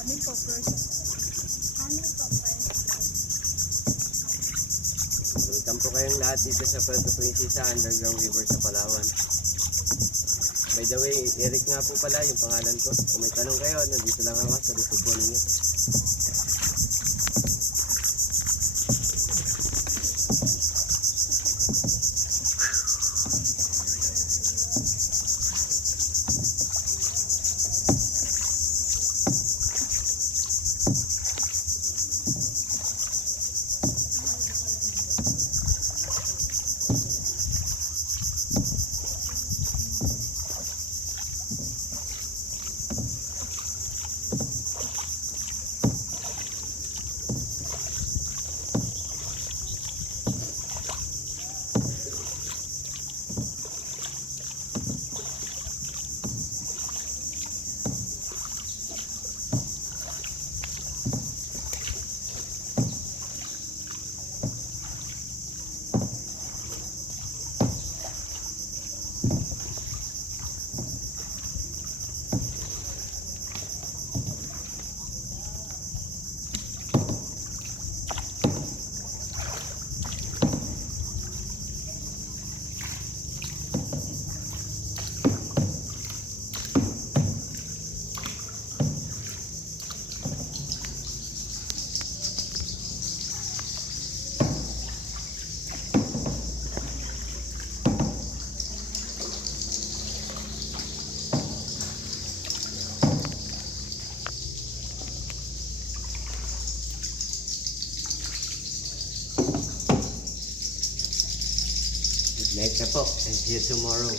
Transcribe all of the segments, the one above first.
Kami po first. Kami po first. Welcome po kayong lahat dito sa Puerto Princesa Underground River sa Palawan. By the way, Eric nga po pala yung pangalan ko. Kung may tanong kayo, nandito lang ako sa likod po ninyo. Good night na po, and see you tomorrow.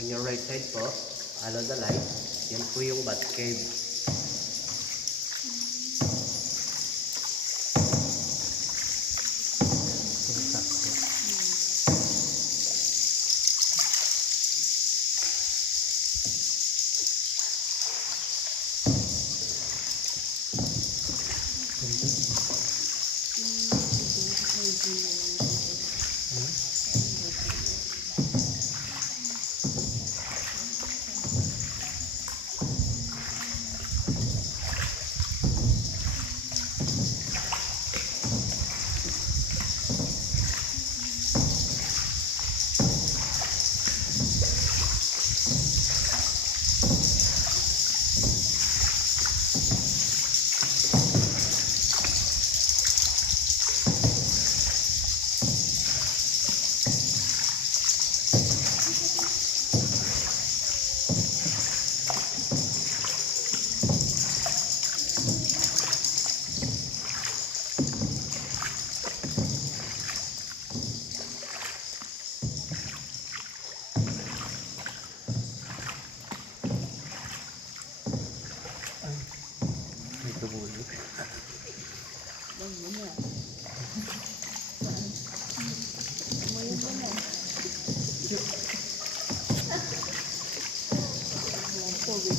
On your right side po, follow the light. Yan po yung bat cave.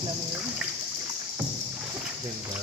lang yun. Ganda.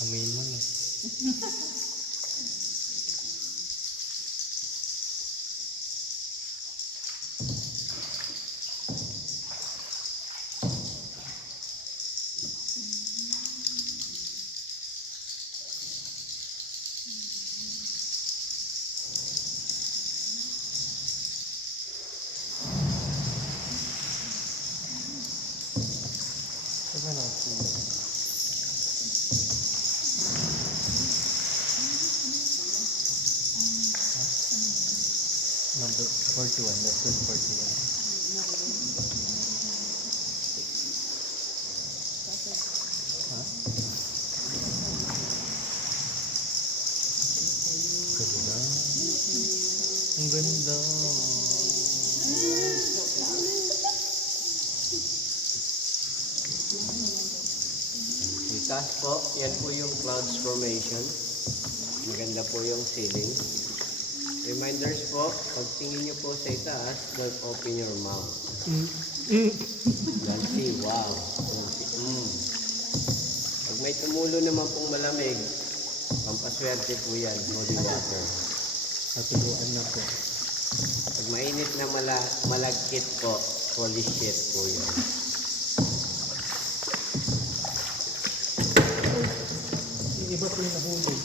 Amin mo na. Diba nakasulat? Number 41, that's good 41. Ha? Ganda. Ang ganda. Itaas po, yan po yung clouds formation. Maganda po yung ceiling. Reminders po, pag tingin nyo po sa itaas, don't open your mouth. Don't see, wow. Don't see, Pag may tumulo naman pong malamig, pampaswerte po yan, holy water. Natuluan na po. Pag mainit na malagkit po, holy shit po yan. Yung iba po yung nahulog.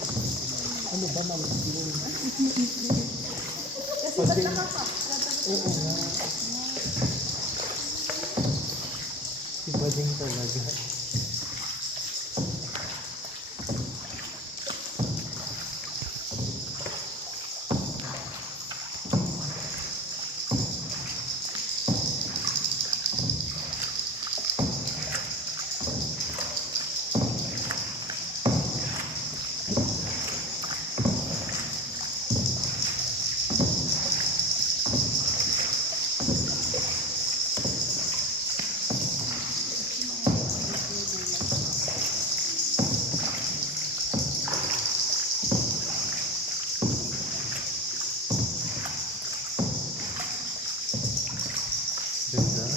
Ano ba ma'am? Kasi ba't nakaka? Oo nga. Iba din talaga. Ganda.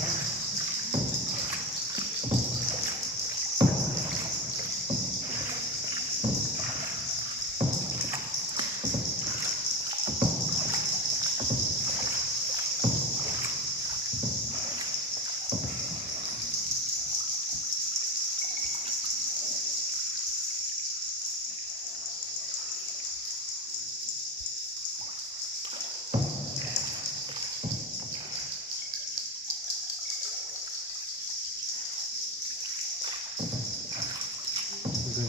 Ganda.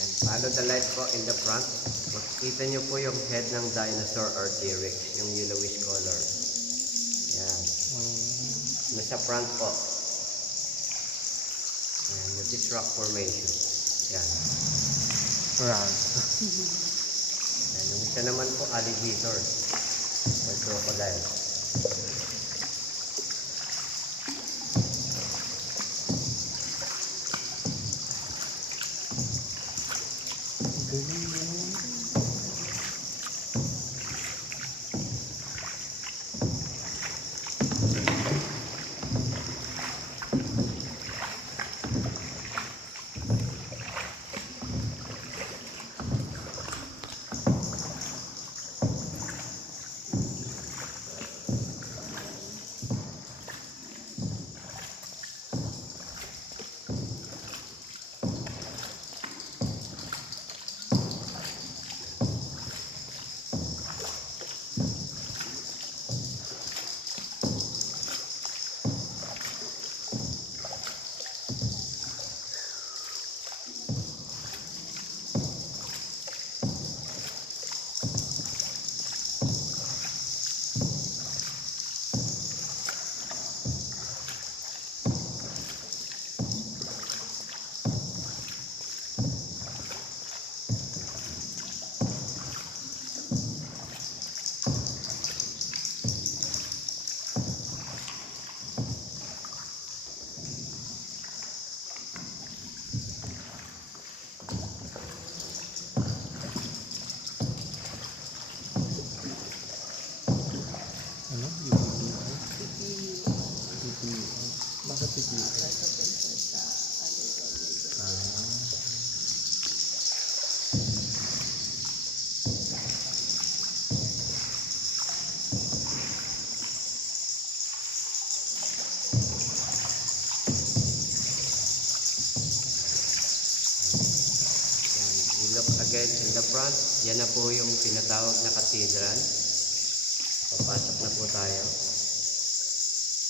And follow the light po in the front. Makikita nyo po yung head ng dinosaur or T-Rex, yung yellowish color. Yan. Nasa front po. Yan, that is rock formation. Yan. Round. Yan, yung isa naman po, alligator or crocodile. Galing mo. front, yan na po yung tinatawag na cathedral. Papasok na po tayo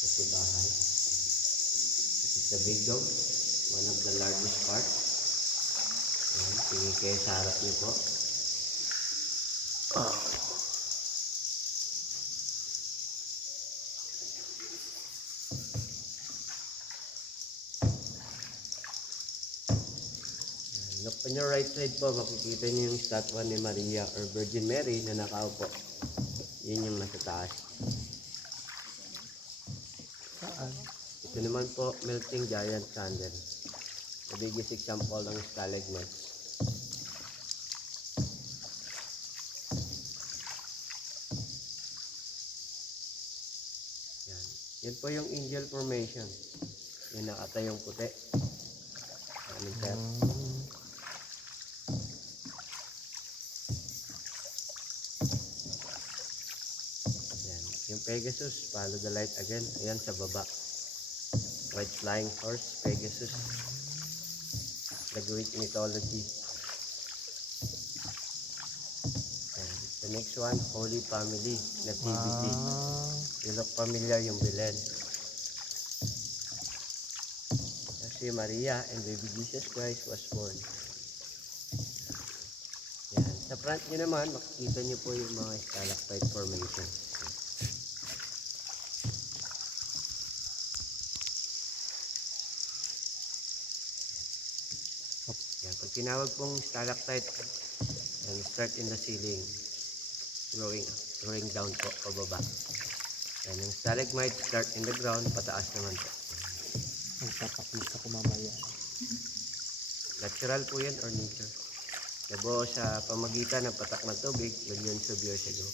sa simbahan. This is the big dome, one of the largest part. Yan, tingin kayo sa harap niyo po. Look on your right side po, makikita niyo yung statue ni Maria or Virgin Mary na nakaupo. Yun yung nasa taas. Saan? Ito naman po, melting giant candle. The biggest example ng stalagmites. Yan. Yan po yung angel formation. Yung nakatayong puti. Ano sir? Yan. Yung Pegasus, follow the light again. Ayan sa baba. White flying horse, Pegasus. The Greek mythology. And the next one, Holy Family, Nativity. You look familiar yung Belen. Si Maria and baby Jesus Christ was born. Yan. Sa front nyo naman, makikita nyo po yung mga stalactite formation. Yan. Pag tinawag pong stalactite, and start in the ceiling, going down po, pababa. And yung stalagmite, start in the ground, pataas naman po. Magpapakita ko mamaya. Natural po yan or nature. Nabuo sa pamagitan ng patak ng tubig millions of years ago.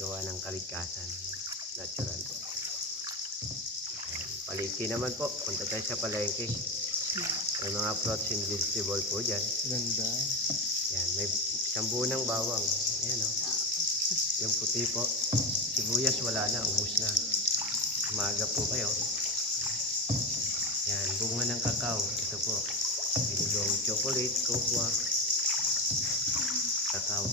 Gawa ng kaligtasan. Natural po. Palengke naman po. Punta tayo sa palengke. May mga fruits and vegetable po dyan. Ganda. Yan. May isang buo ng bawang. Ayan o. Yung puti po. Sibuyas wala na. Ubus na. Umaga po kayo. Yan, bunga ng kakao. Ito po. Binigong chocolate, cocoa, kakao.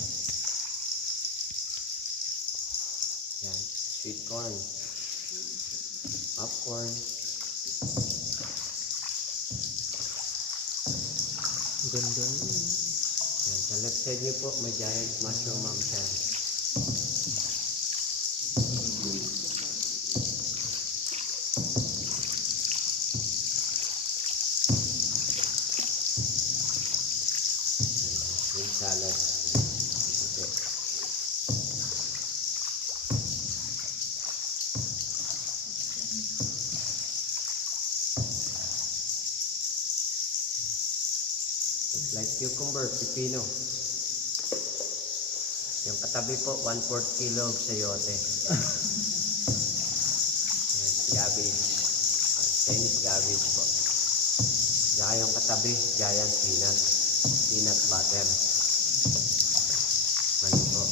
Yan, sweet corn, popcorn. Ganda. Yan, sa left side niyo po, may giant mushroom mamshan. Salad. Okay. Like cucumber, pipino. Yung katabi po, 1/4 kilo of sayote. Cabbage. Chinese cabbage po. Saka yung katabi, giant peanut. Peanut butter. Mani po.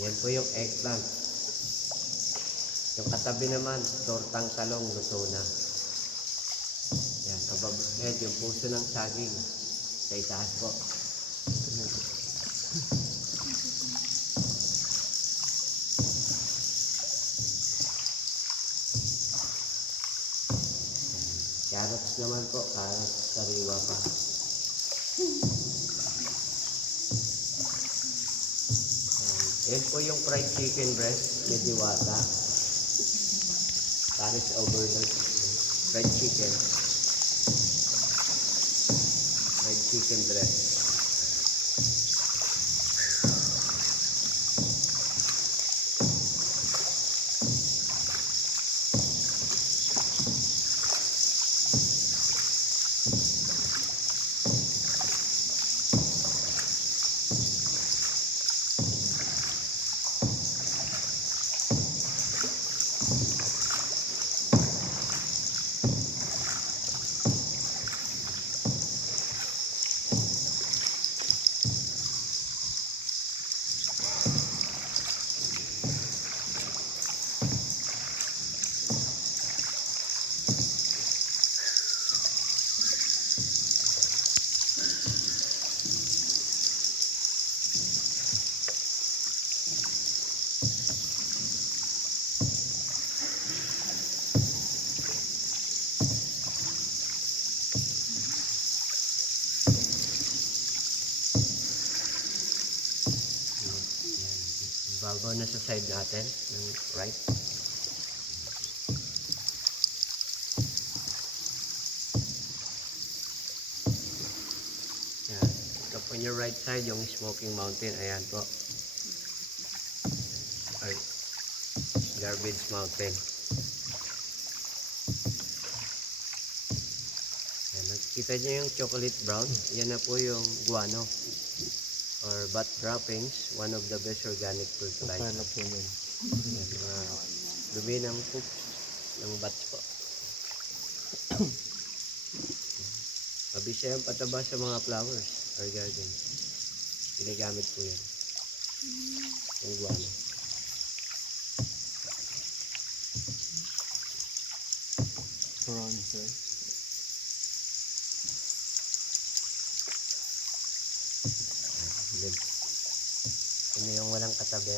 Yan po yung eggplant. Yung katabi naman, tortang talong, luto na. Yan, above head, yung puso ng saging. Sa itaas po. Carrots naman po, carrots, sariwa pa. Yan po yung fried chicken breast, may diwata. Paris overload. Fried chicken. Fried chicken breast. Babaw na sa side natin ng right. Yan. Ito po on your right side yung Smoking Mountain. Ayan po. Ay, Garbage Mountain. Yan. Nakikita niyo yung chocolate brown? Yan na po yung guano or bat droppings, one of the best organic fertilizer. Paano po yun? Yan, mga dumi ng poop ng bats po. Mabisa yung pataba sa mga flowers or garden. Ginagamit po yan. Yung guano. Bronzer. Good. Ano yung walang katabi?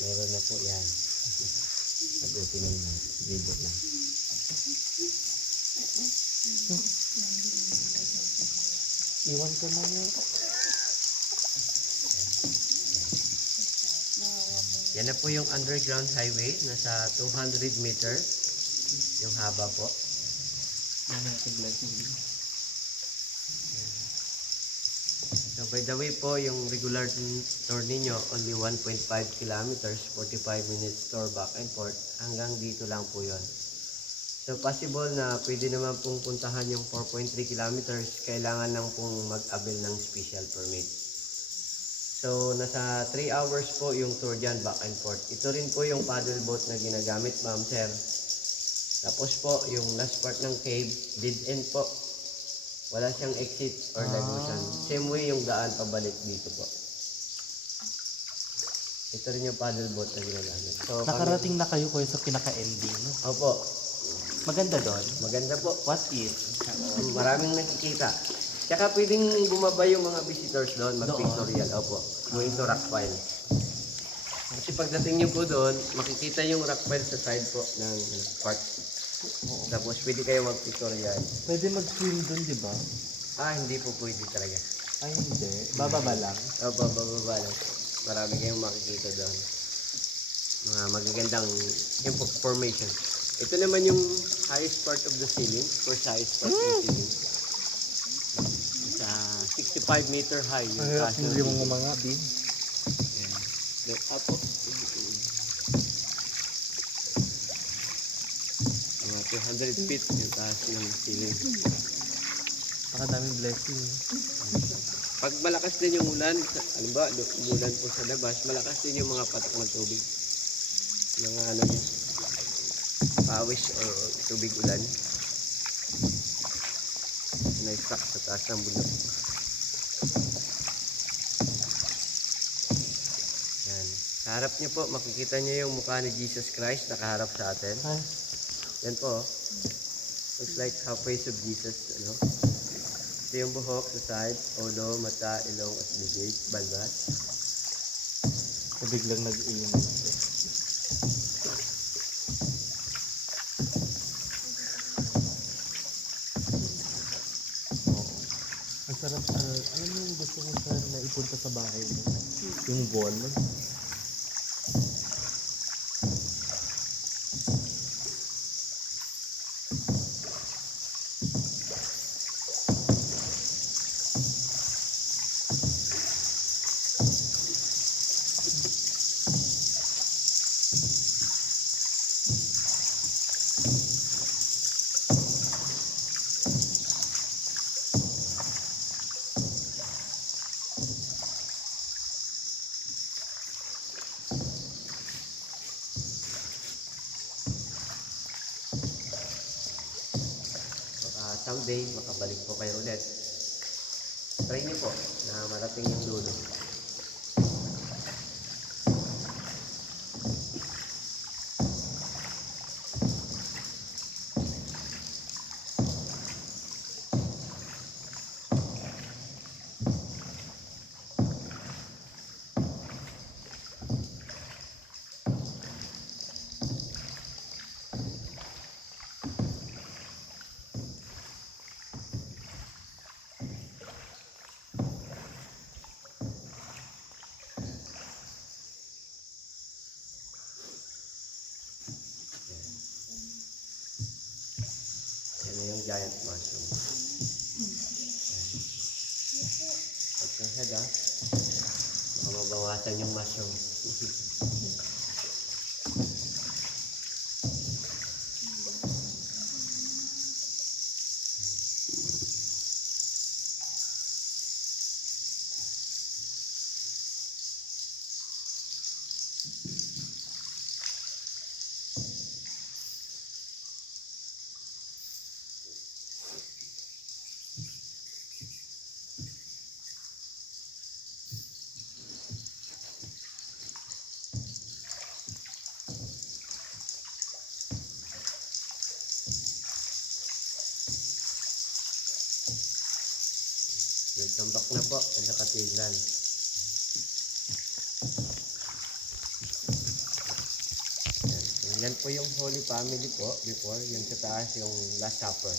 Meron na po yan. Nag-opening na. Video lang. Iwan ko na yun. Yan na po yung underground highway. Nasa 200 meter. Yung haba po. Yan natin blessing. So by the way po, yung regular tour ninyo, only 1.5 kilometers, 45 minutes tour back and forth. Hanggang dito lang po yon. So possible na pwede naman pong puntahan yung 4.3 kilometers, kailangan lang pong mag-avail ng special permit. So nasa 3 hours po yung tour dyan, back and forth. Ito rin po yung paddle boat na ginagamit, ma'am sir. Tapos po, yung last part ng cave, dead end po. Wala siyang exit or diversion. Same way yung daan pabalik dito po. Ito rin yung paddle boat na ginagamit. So, Nakarating na kayo sa pinaka-ending. Opo. Maganda doon. Maganda po. What is? Maraming nakikita. Tsaka pwedeng bumaba yung mga visitors doon, mag-pictorial. Opo. Going to Rockpile. Kasi pagdating nyo po doon, makikita yung Rockpile sa side po ng park. Tapos pwede kayo mag-pictorial. Pwede mag-swim doon, di ba? Hindi po pwede talaga. Ay, hindi. Bababa lang. Opo, bababa lang. Marami kayong makikita doon. Mga magagandang yung formation. Ito naman yung highest part of the ceiling. First highest part of the ceiling. Sa 65 meter high. Yung Ang hirap taas ng hindi mo ceiling. mga bin. Yan. Then, apo. Mga 200 feet yung taas ng ceiling. Napakadaming blessing. Pag malakas din yung ulan, alam ba, umulan po sa labas, malakas din yung mga patok ng tubig. Mga ano yun, pawis o tubig ulan. Na-stuck sa taas ng bundok. Yan. Sa harap niyo po, makikita niyo yung mukha ni Jesus Christ nakaharap sa atin. Ay, Yan po. Looks like half face of Jesus. Ano? Ito yung buhok sa side, ulo, mata, ilong at bibig, balbas. biglang nag-inom. Oo. Ang sarap, alam mo yung gusto mo sa na ipunta sa bahay mo? Yung wall. Someday, makabalik po kayo ulit. Try niyo po na marating yung dulo. giant mushroom. Watch your head, ha? Baka mabawasan yung mushroom. Welcome back na po sa cathedral. Yan po yung Holy Family po before, yung sa taas yung Last Supper.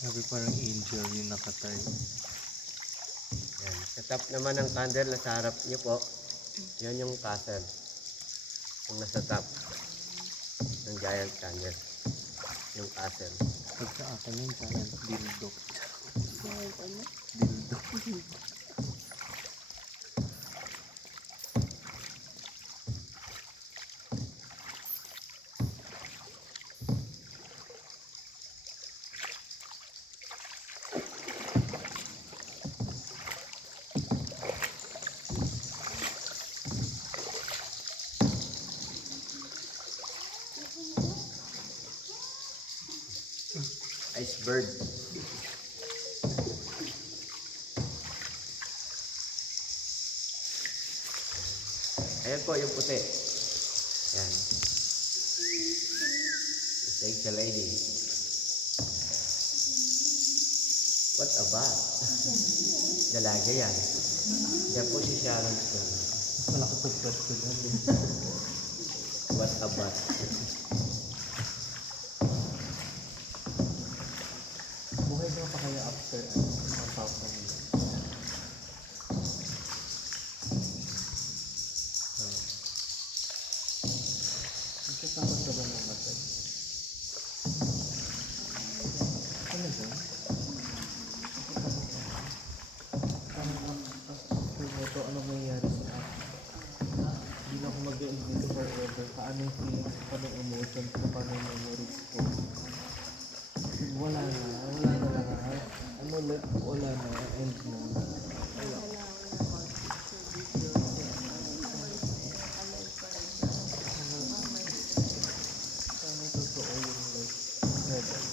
Sabi parang angel yung nakatayo. Yan. Sa top naman ng candle na sa harap niyo po, yan yung castle. Yung nasa top ng giant candle. Yung castle. Pag sa akin yung giant dildo. Giant ano? Dildo. Iceberg. Ayan po yung puti. Yan. Thank the lady. What a bat? Dalaga yan. Diyan po si Sharon Stone. Mas malaki pagkat ko dyan. What a bat? Buhay ba pa kaya after 1,000 years? Nagkasakot ka ba ng matay? Ano ba? After ano mangyayari sa akin? Hindi na ako mag-exist forever. Paano yung feelings ko, paano yung emotions ko, paano yung memories ko? Wala na lahat. Ano like, wala na, end na. Wala. Sana totoo yung like, heaven.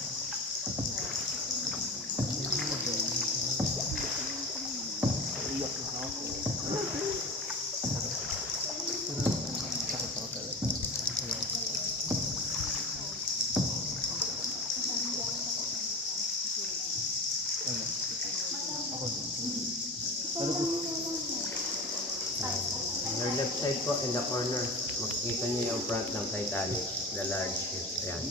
Iyak na ako. Pero, takot ako talaga. Ano? Ako din. Pero On your left side po, in the corner, makikita niyo yung front ng Titanic, the large ship. Ayan.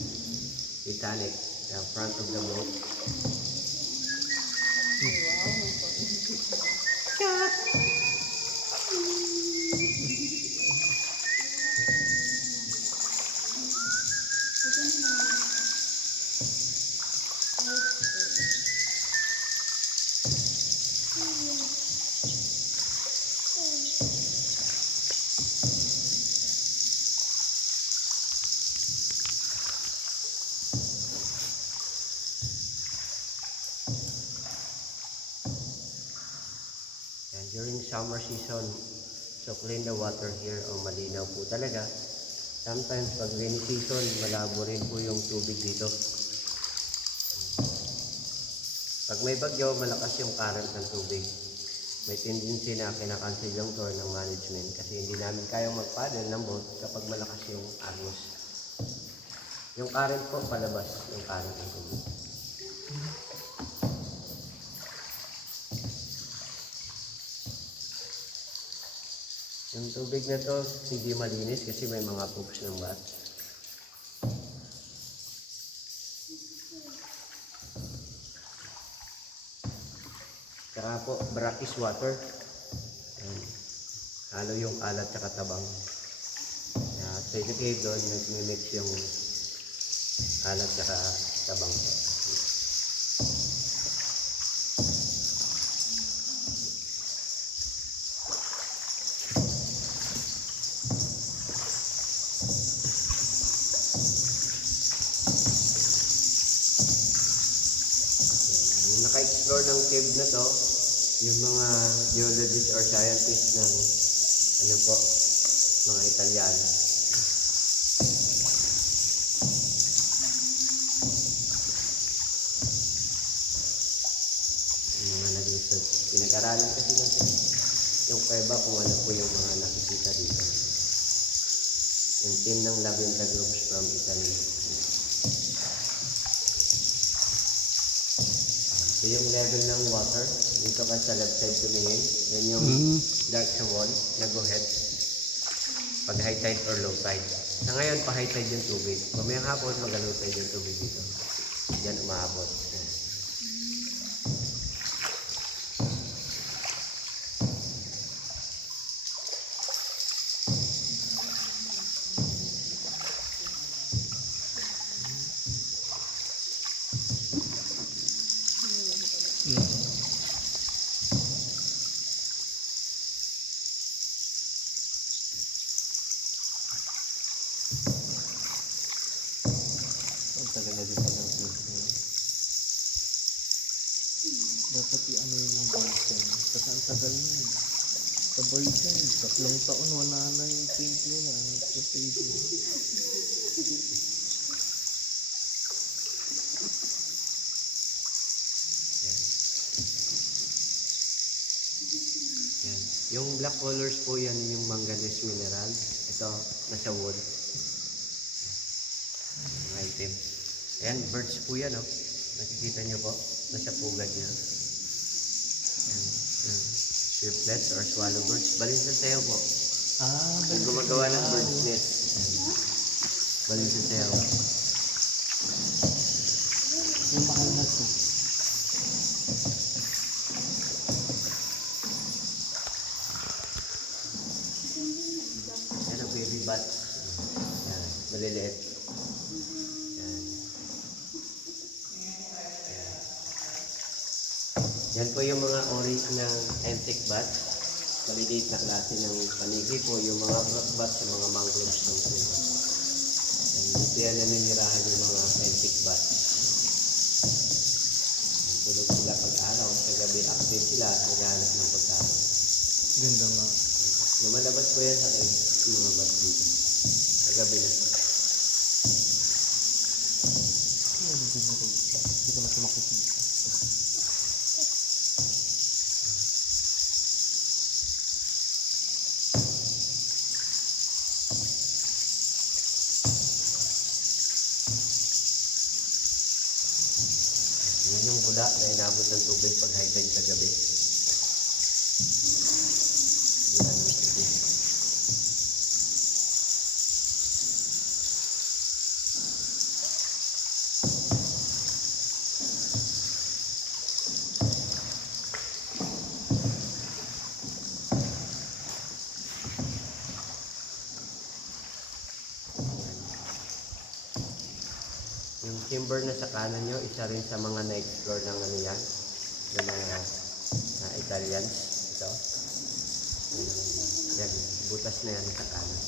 Titanic, the front of the boat. And during summer season, so clean the water here o malinaw po talaga. Sometimes pag rainy season, malabo rin po yung tubig dito. Pag may bagyo, malakas yung current ng tubig. May tendency na kinakancel yung tour ng management kasi hindi namin kayang mag-paddle ng boat kapag malakas yung agos. Yung current po, palabas yung current ng tubig. Yung tubig na to, hindi malinis kasi may mga poops ng bats. Saka po, brackish water. Ayan. Halo yung alat at tabang. Kaya Kasi yung cave doon, nag-mix yung alat saka tabang po. Yung naka-explore ng cave na to, yung mga geologists or scientists ng ano po, mga Italiano. Yung mga nag-research. Pinag-aralan kasi natin yung kuweba kung ano po yung mga nakikita dito. Yung team ng Labinta Groups from Italy. So yung level ng water, dito ka sa left side tumingin. Yan yung dark sa wall, nag-go-head. Pag high tide or low tide. Sa ngayon, pa high tide yung tubig. Mamayang hapon, mag-low tide yung tubig dito. Diyan umaabot. Yan. Ang tagal na din pala ang place niya. Dapat i-ano yun ng boyfriend. Kasi ang tagal na yun. Sa boyfriend, 3 taon wala na yung paint nila. Sa page nila. Yan. Yan. Yung black colors po yan, yung manganese mineral. Ito, nasa wood. Mga itim. Ayan, birds po yan, oh. Nakikita nyo po, nasa pugad niya. Yan. Yan. Triplets or swallow birds. Balin sa sayo po. Yung gumagawa ng bird's nest. Yan. Balin sa sayo. Yung mahal na to. Yan ang baby bats. Yan, maliliit. Yan. Yan. Yan po yung mga ori ng antique bats. Maliliit na klase ng paniki po yung mga rock bats sa mga mangroves ng puno. Yan, dito yan naninirahan yung mga antique bats. Yan, tulog sila pag-araw. Sa gabi active sila at naghahanap ng pagkain. Ganda nga. Lumalabas po yan sa cave, yung mga bats dito. Sa gabi na. Ano din na rin? Hindi ko na ito makikita. Yun yung bula na inabot ng tubig pag high tide sa gabi. Bula ng tubig. Yung timber na sa kanan nyo, isa rin sa mga na-explore ng ano yan, ng mga Italians. Ito. Yan, butas na yan sa kanan.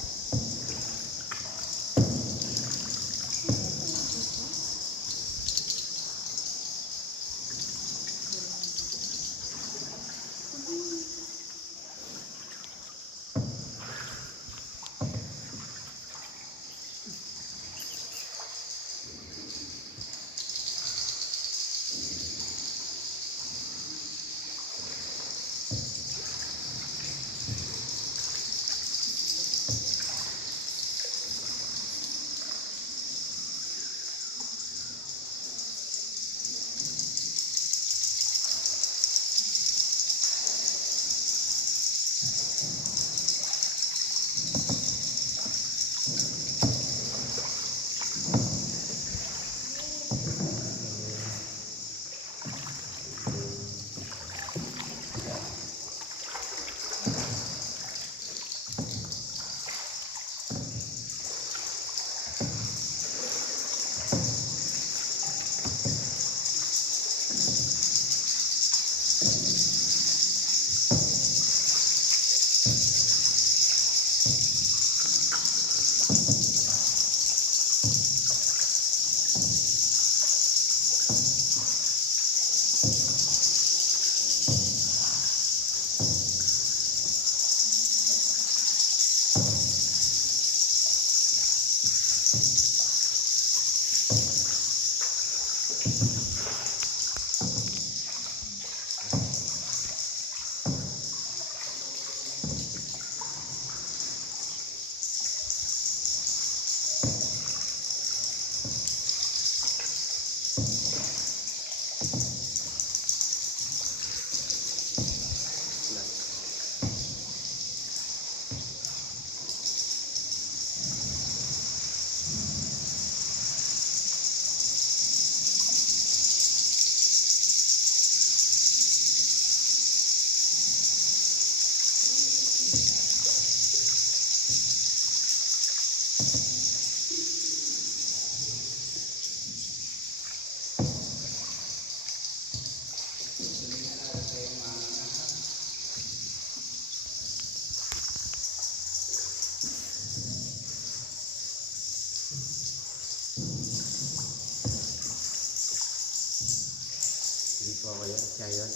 po ako yun. Siya yun.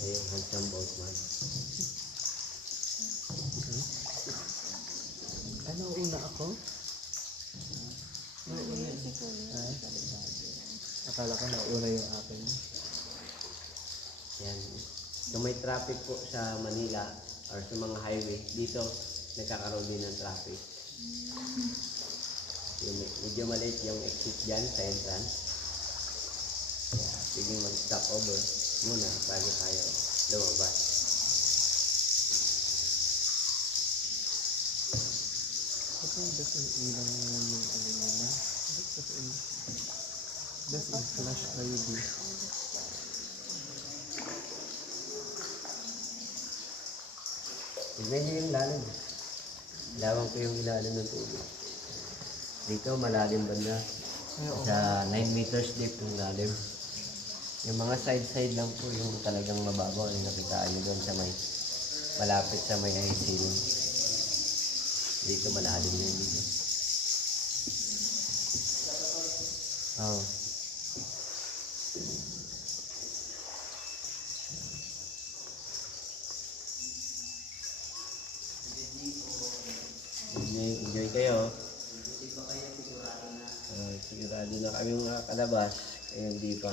Ayun, handsome boatman. Ano, una ako? Si Kuya. Ay. Akala ko nauna yung akin. Yan. Kung may traffic po sa Manila or sa mga highway, dito nagkakaroon din ng traffic. Yung medyo maliit yung exit dyan sa entrance. Sige mag-stop over muna bago tayo lumabas. Ito yung das in ilang naman yung ano nila. Das in flash ID. Tignan nyo yung lalim. Lawang ko yung ilalim ng tubig. Dito malalim banda. Ay, oo. Sa 9 meters deep yung lalim. Yung mga side-side lang po yung talagang mababaw. Yung nakitaan nyo doon sa may malapit sa may ceiling. Dito malalim na yun dito. Oh. Enjoy kayo. Sigurado na kami makakalabas. Kaya hindi pa.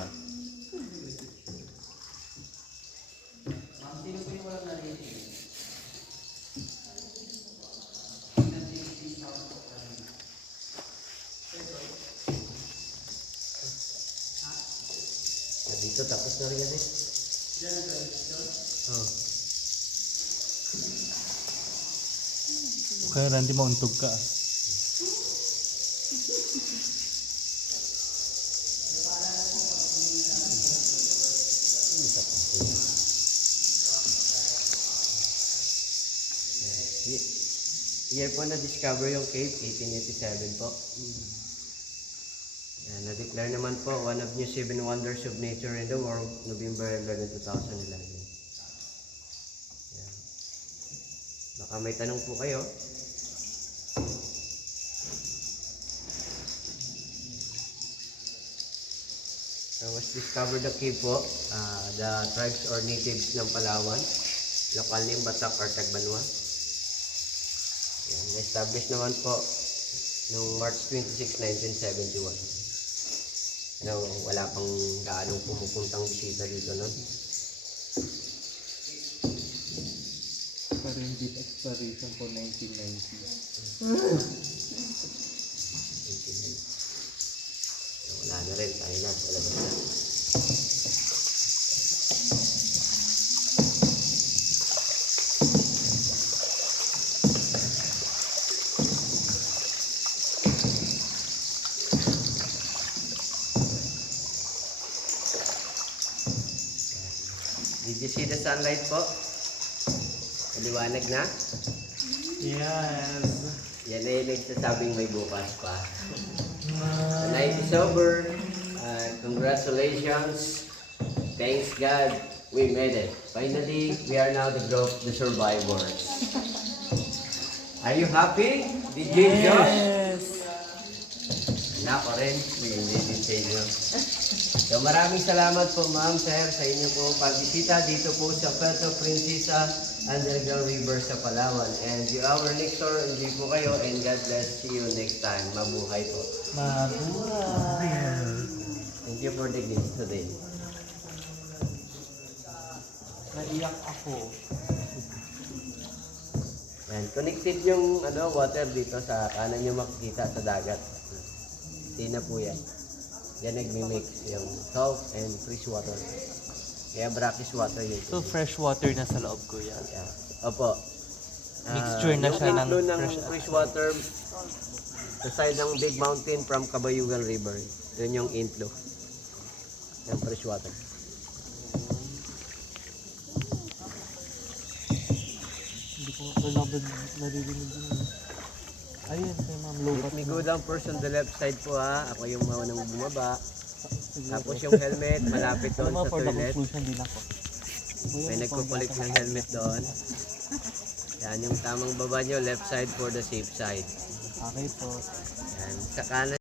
Dito tapos na rin kasi. Oh. Kaya Randy, mauntog ka. Year po na-discover yung cave, 1887 po. Yan, na-declare naman po one of new 7 wonders of nature in the world, November 11, 2011. Yan. Baka may tanong po kayo. So, was discovered the cave po, the tribes or natives ng Palawan, lokal name Batak or Tagbanwa. Yan, na-establish naman po noong March 26, 1971. Wala pang gaanong pumupuntang bisita dito nun. Pero yung deep exploration po 1990. Wala na rin, tayo na, wala na. Did you see the sunlight po? Maliwanag na? Yes. Yan ay nagsasabing may bukas pa. The night is over. Congratulations. Thanks God, we made it. Finally, we are now the group, the survivors. Are you happy? Did you enjoy? Yes. Nako rin, hindi din sa inyo. So maraming salamat po ma'am, sir, sa inyo po pagbisita dito po sa Puerto Princesa Underground River sa Palawan. And you our next tour, enjoy po kayo and God bless. See you next time. Mabuhay po. Mabuhay. Thank you for the gift today. Naiyak ako. And connected yung water dito sa kanan nyo makikita sa dagat. Hindi na po yan. Yan nagmi-mix yung salt and fresh water. Kaya brackish water yun. So fresh water na sa loob ko yan. Yeah. Opo. Mixture na siya ng inflow ng fresh- fresh water sa side ng big mountain from Cabayugan River. Yun yung inflow ng fresh water. Hindi ko naririnig yun. Ayun, kay Ma'am Lobat. Let me go down first on the left side po ha. Ako yung maunang bumaba. Sige, Tapos yung helmet malapit doon alam mo, sa for the toilet. conclusion din ako. May nagkukulik ng helmet doon. Yan yung tamang baba nyo, left side for the safe side. Okay po. Yan. Sa kanan